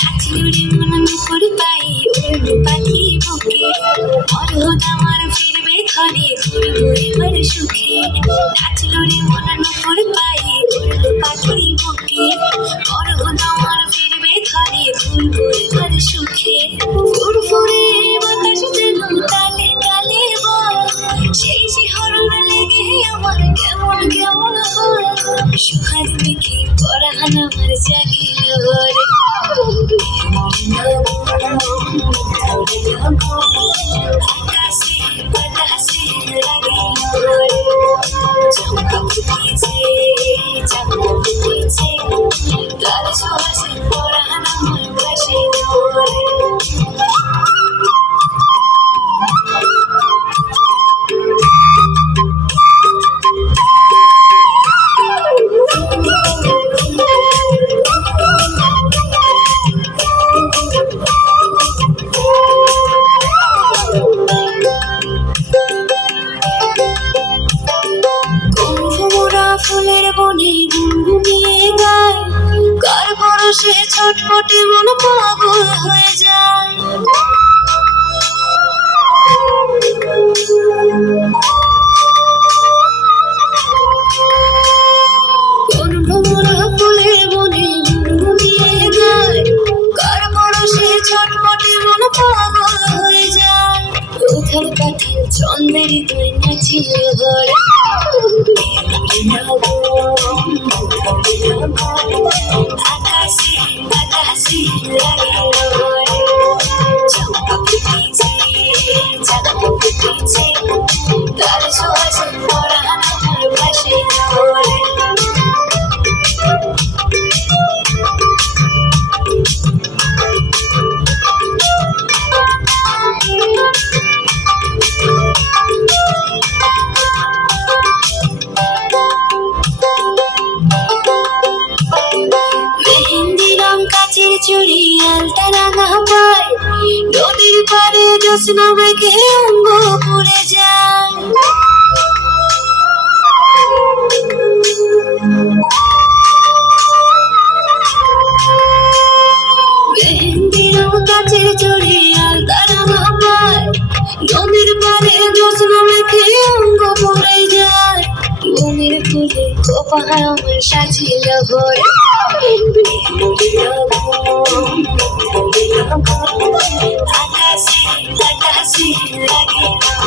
নাচলুরে মন নুপুর পাই উড়লো পাখি বুকে মরদ আমার ফিরবে ঘরে ঘুরবো এবার সুখে নাচলুরে মন নুপুর পাই উড়লো পাখি বুকে মরদ আমার ফিরবে ঘরে ঘুরবো এবার সুখে ফুরফুরে বাতাস যেন তালে তালে বয় সেই শিহরণ লেগে আমার কেমন কেমন হয় সুহাগ মেঘে পরাণ আমার জাগিল রে আকাশে বাতাসে লাগিল রে চমকা ফুটেছে চাঁদা ফুটেছে তার সুহাসে পরাণ আমার ভাসিল রে ফুলের বনে গুনগুনিয়ে গায় কার পরশে ছটফটে মন পাগল হয়ে যায় কোন ভ্রমরা ফুলের বনে গুনগুনিয়ে গায় কার পরশে ছটফটে মন পাগল হয়ে যায় উথাল পাথাল চন্দ্রের দুই নাচিল ঘরে আকাশে বাতাসে লাগিল রে চমকা ফুটেছে চাঁদা ফুটেছে তার সুহাসে পরাণ আমার ভাসিল রে মেহেন্দি রং কাচের চুড়ি আলতা রাঙা পায় নদীর পাড়ে জ্যোৎস্না মেঘে অঙ্গ পুড়ে যায় মেহেন্দি রং কাচের চুড়ি আলতা রাঙা পায় নদীর পাড়ে জ্যোৎস্না মেঘে অঙ্গ পুড়ে যায় ঘুমের ফুলে খোপা আমার সাজিল ঘরে আকাশে বাতাসে লাগিল